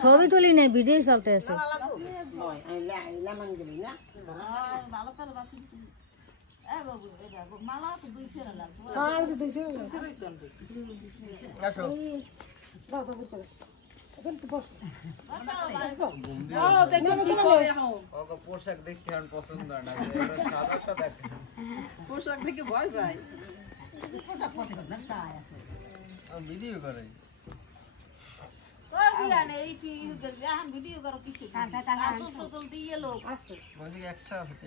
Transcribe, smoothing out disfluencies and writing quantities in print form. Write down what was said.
ছবি তুলি নেই, ভিডিও চলতে আছে। পোশাক দেখে আমার পছন্দ না, পোশাক দেখে ভয় পাই। ভিডিও করে ভিডিও করো কিছু একটা আছে।